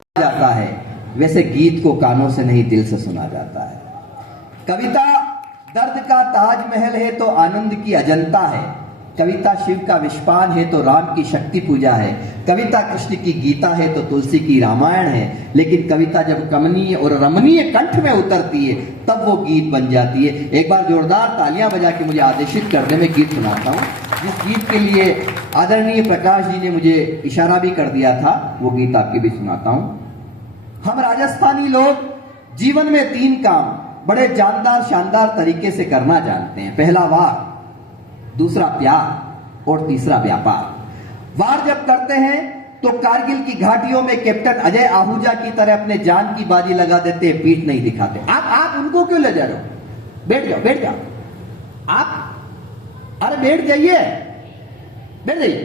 जाता है वैसे गीत को कानों से नहीं दिल से सुना जाता है। कविता दर्द का ताजमहल है तो आनंद की अजंता है, कविता शिव का विश्वान है तो राम की शक्ति पूजा है, कविता कृष्ण की गीता है तो तुलसी की रामायण है। लेकिन कविता जब कमनीय और रमणीय कंठ में उतरती है तब वो गीत बन जाती है। एक बार जोरदार तालियां बजा के मुझे आदेशित करने में गीत सुनाता हूं, जिस गीत के लिए आदरणीय प्रकाश जी ने मुझे इशारा भी कर दिया था, वो गीत आपके भी सुनाता हूं। हम राजस्थानी लोग जीवन में 3 काम बड़े जानदार शानदार तरीके से करना जानते हैं। पहला वार, दूसरा प्यार और तीसरा व्यापार। वार जब करते हैं तो कारगिल की घाटियों में कैप्टन अजय आहूजा की तरह अपने जान की बाजी लगा देते हैं, पीठ नहीं दिखाते। आप उनको क्यों ले जा रहे हो? बैठ जाओ, बैठ जाओ, आप अरे बैठ जाइए, बैठ जाइए,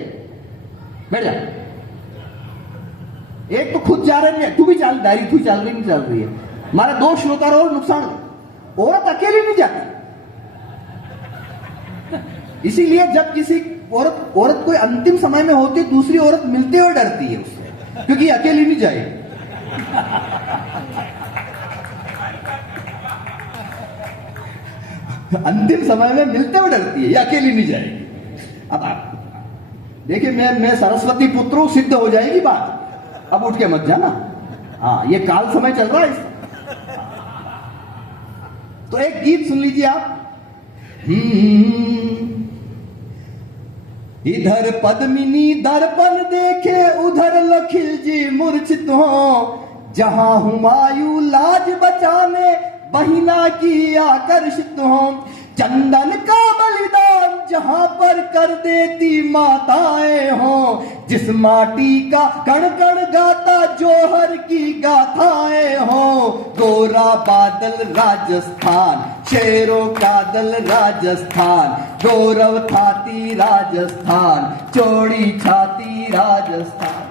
बैठ जाओ। एक तो खुद जा रहे हैं, तू भी चल, डायरी तू चल रही नहीं चल रही है, हमारा 2 श्रोता और नुकसान। औरत अकेली नहीं जाती, इसीलिए जब किसी औरत कोई अंतिम समय में होती है, दूसरी औरत मिलते हुए डरती है उससे, क्योंकि अकेली नहीं जाएगी। अंतिम समय में मिलते हुए डरती है, ये अकेली नहीं जाएगी। अब आप देखिए, मैं सरस्वती पुत्र हूं, सिद्ध हो जाएगी बात, अब उठ के मत जाना। हाँ, ये काल समय चल रहा है। तो एक गीत सुन लीजिए आप। इधर पद्मिनी दर्पण देखे, उधर लखिल जी मूर्छित हो, जहां हुमायूं लाज बचाने बहिना की आकर्षित हो। चंदन का बलिदान जहां पर कर देती माताएं हो, जिस माटी का कण कण गाता जोहर की गाथाएं हो। गोरा बादल राजस्थान, शेरों का दल राजस्थान, गौरव थाती राजस्थान, चौड़ी छाती राजस्थान।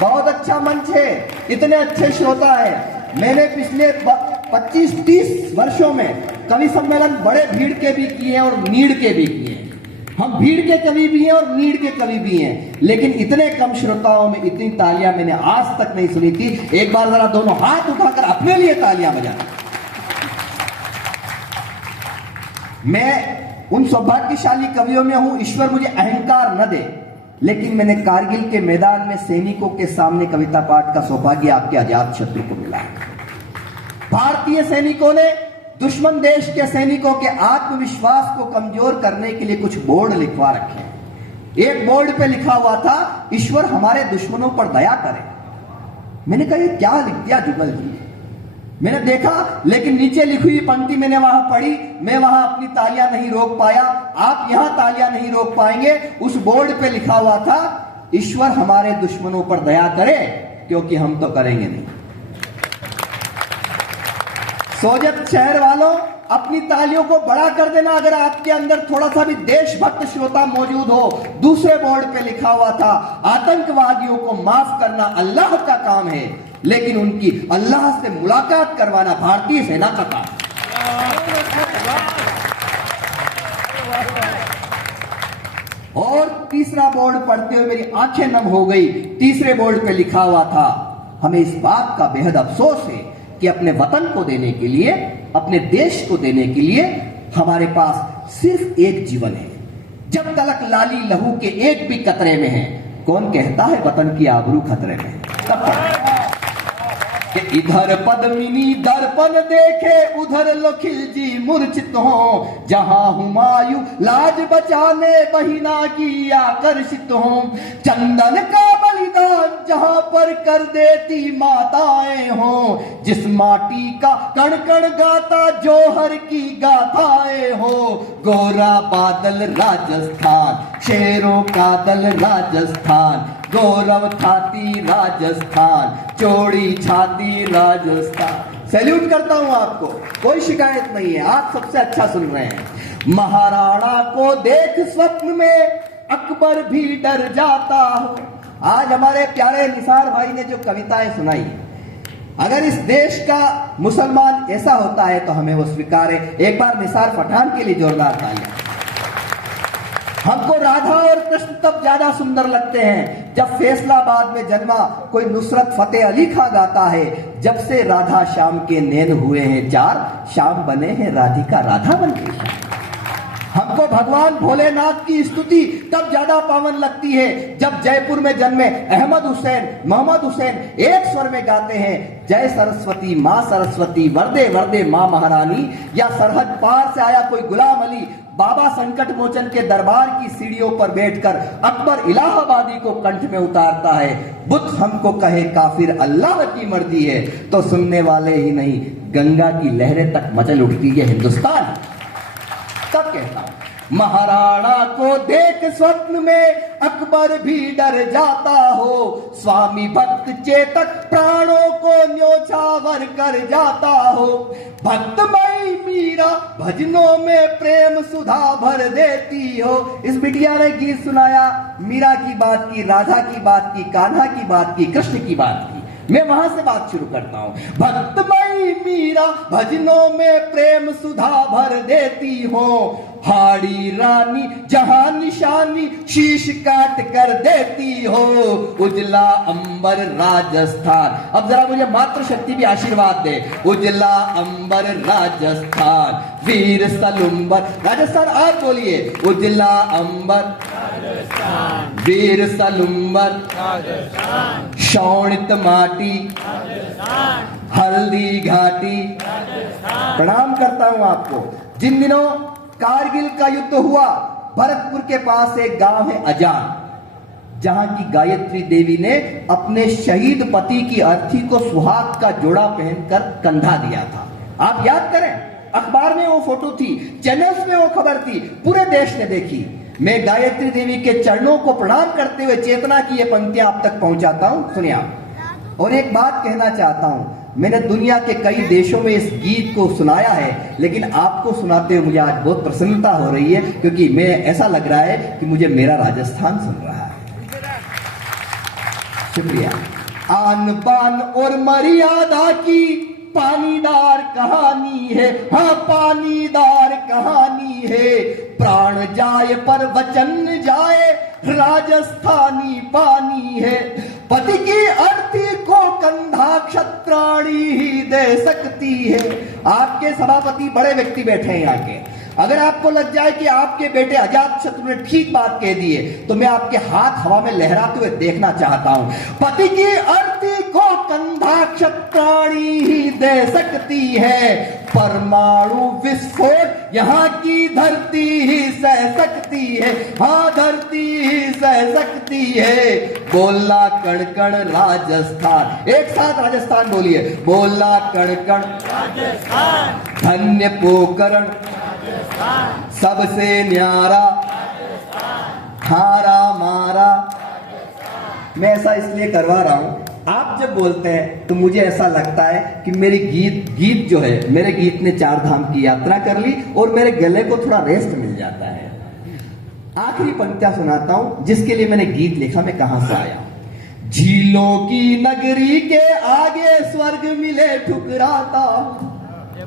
बहुत अच्छा मंच है, इतने अच्छे श्रोता है। मैंने पिछले 25-30 वर्षों में कवि सम्मेलन बड़े भीड़ के भी किए हैं और नीड़ के भी किए हैं। हम भीड़ के कवि भी हैं और नीड़ के कवि भी हैं, लेकिन इतने कम श्रोताओं में इतनी तालियां मैंने आज तक नहीं सुनी थी। एक बार जरा दोनों हाथ उठाकर अपने लिए तालियां बजाना। मैं उन सौभाग्यशाली कवियों में हूं, ईश्वर मुझे अहंकार न दे, लेकिन मैंने कारगिल के मैदान में सैनिकों के सामने कविता पाठ का सौभाग्य आपके अजात शत्रु को मिला है। भारतीय सैनिकों ने दुश्मन देश के सैनिकों के आत्मविश्वास को कमजोर करने के लिए कुछ बोर्ड लिखवा रखे हैं। एक बोर्ड पे लिखा हुआ था, ईश्वर हमारे दुश्मनों पर दया करे। मैंने कहा ये क्या लिख दिया जुगल जी? मैंने देखा, लेकिन नीचे लिखी हुई पंक्ति मैंने वहां पढ़ी, मैं वहां अपनी तालियां नहीं रोक पाया, आप यहां तालियां नहीं रोक पाएंगे। उस बोर्ड पे लिखा हुआ था, ईश्वर हमारे दुश्मनों पर दया करे, क्योंकि हम तो करेंगे नहीं। सोजत शहर वालों, अपनी तालियों को बड़ा कर देना अगर आपके अंदर थोड़ा सा भी देशभक्त श्रोता मौजूद हो। दूसरे बोर्ड पे लिखा हुआ था, आतंकवादियों को माफ करना अल्लाह का काम है, लेकिन उनकी अल्लाह से मुलाकात करवाना भारतीय सेना का काम। और तीसरा बोर्ड पढ़ते हुए मेरी आंखें नम हो गई। तीसरे बोर्ड पे लिखा हुआ था, हमें इस बात का बेहद अफसोस है कि अपने वतन को देने के लिए, अपने देश को देने के लिए हमारे पास सिर्फ एक जीवन है। जब तलक लाली लहू के एक भी कतरे में है, कौन कहता है वतन की आबरू खतरे में है? तब कि इधर पद्मिनी दर्पण देखे, उधर लखिल जी मूर्छित हो, जहां हुमायूं लाज बचाने बहिना की आकर्षित हो। चंदन का बलिदान जहां पर कर देती माताएं हो, जिस माटी का कण कण गाता जोहर की गाथाएं हो। गोरा बादल राजस्थान, शेरों का दल राजस्थान, गौरव थाती राजस्थान, चौड़ी छाती राजस्थान। सैल्यूट करता हूं आपको, कोई शिकायत नहीं है, आप सबसे अच्छा सुन रहे हैं। महाराणा को देख स्वप्न में अकबर भी डर जाता हो। आज हमारे प्यारे निसार भाई ने जो कविताएं सुनाई, अगर इस देश का मुसलमान ऐसा होता है तो हमें वो स्वीकार है। एक बार निसार पठान के लिए जोरदार तालियां। हमको राधा और कृष्ण तब ज्यादा सुंदर लगते हैं जब फैसलाबाद में जन्मा कोई नुसरत फतेह अली खां गाता है, जब से राधा श्याम के नैन हुए हैं चार, श्याम बने हैं राधिका राधा बन के श्याम। हमको भगवान भोलेनाथ की स्तुति तब ज्यादा पावन लगती है जब जयपुर में जन्मे अहमद हुसैन, मोहम्मद हुसैन एक स्वर में गाते हैं, जय सरस्वती माँ सरस्वती वरदे वरदे माँ महारानी, या सरहद पार से आया कोई गुलाम अली बाबा संकट मोचन के दरबार की सीढ़ियों पर बैठकर अकबर इलाहाबादी को कंठ में उतारता है, बुद्ध हमको कहे काफिर अल्लाह की मर्जी है, तो सुनने वाले ही नहीं गंगा की लहरें तक मचल उठती है हिंदुस्तान। तब कहता हूं महाराणा को देख स्वप्न में अकबर भी डर जाता हो, स्वामी भक्त चेतक प्राणों को न्योछावर कर जाता हो, भक्तमयी मीरा भजनों में प्रेम सुधा भर देती हो। इस बिटिया ने गीत सुनाया, मीरा की बात की, राधा की बात की, कान्हा की बात की, कृष्ण की बात की। मैं वहां से बात शुरू करता हूं। भक्तमयी मीरा भजनों में प्रेम सुधा भर देती हो, हाड़ी रानी जहां निशानी शीश काट कर देती हो, उजला अंबर राजस्थान। अब जरा मुझे मातृ शक्ति भी आशीर्वाद दे। उजला अंबर राजस्थान, वीर सलुंबर राजस्थान। आप बोलिए उजला अंबर वीर सलुंबर, शोणित माटी हल्दी घाटी। प्रणाम करता हूं आपको। जिन दिनों कारगिल का युद्ध हुआ, भरतपुर के पास एक गांव है अजान, जहां की गायत्री देवी ने अपने शहीद पति की अर्थी को सुहाग का जोड़ा पहनकर कंधा दिया था। आप याद करें, अखबार में वो फोटो थी, चैनल्स में वो खबर थी, पूरे देश ने देखी। मैं गायत्री देवी के चरणों को प्रणाम करते हुए चेतना की ये पंक्तियां आप तक पहुंचाता हूं, सुनिए आप। और एक बात कहना चाहता हूं, मैंने दुनिया के कई देशों में इस गीत को सुनाया है, लेकिन आपको सुनाते हुए मुझे आज बहुत प्रसन्नता हो रही है, क्योंकि मैं ऐसा लग रहा है कि मुझे मेरा राजस्थान सुन रहा है। शुक्रिया। आन बान और मर्यादा की पानीदार कहानी है, हाँ पानीदार कहानी है, प्राण जाए पर वचन जाए राजस्थानी पानी है, पति की अर्थी को कंधा क्षत्राणी ही दे सकती है। आपके सभापति बड़े व्यक्ति बैठे हैं यहाँ के, अगर आपको लग जाए कि आपके बेटे अजात शत्रु ने ठीक बात कह दी है, तो मैं आपके हाथ हवा में लहराते हुए देखना चाहता हूं। पति की अर्थी को कंधा क्षत्राणी ही दे सकती है, परमाणु विस्फोट यहाँ की धरती ही सह सकती है, हाँ धरती ही सह सकती है। बोला कण कण राजस्थान, एक साथ राजस्थान बोलिए। बोला कण कण राजस्थान, धन्य पोकरण सबसे न्यारा, हारा मारा। मैं ऐसा इसलिए करवा रहा हूं, आप जब बोलते हैं तो मुझे ऐसा लगता है कि मेरी गीत जो है, मेरे गीत ने चार धाम की यात्रा कर ली और मेरे गले को थोड़ा रेस्ट मिल जाता है। आखिरी पंक्तियां सुनाता हूं जिसके लिए मैंने गीत लिखा, मैं कहां से आया। झीलों की नगरी के आगे स्वर्ग मिले ठुकराता,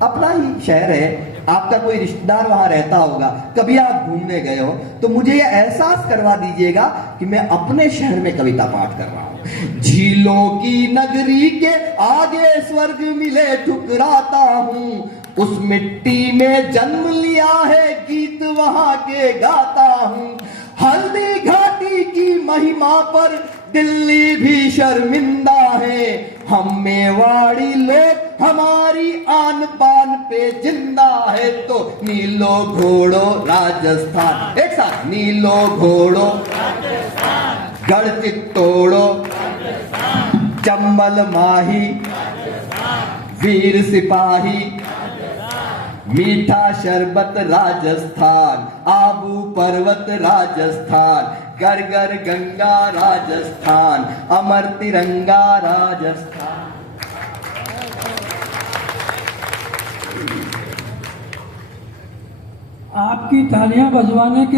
अपना ही शहर है, आपका कोई रिश्तेदार वहां रहता होगा, कभी आप घूमने गए हो, तो मुझे यह एहसास करवा दीजिएगा कि मैं अपने शहर में कविता पाठ कर रहा हूं। झीलों की नगरी के आगे स्वर्ग मिले ठुकराता हूं, उस मिट्टी में जन्म लिया है गीत वहां के गाता हूं। हल्दी घाटी की महिमा पर दिल्ली भी शर्मिंदा है, हम मेवाड़ी लोग हमारी आन बान पे जिंदा है। तो नीलो घोड़ो राजस्थान, एक साथ। नीलो घोड़ो राजस्थान, गढ़ चित्तोड़ो चंबल माही, वीर सिपाही मीठा शरबत राजस्थान, आबू पर्वत राजस्थान, गरगर गंगा राजस्थान, अमर तिरंगा राजस्थान। आपकी तालियां बजवाने के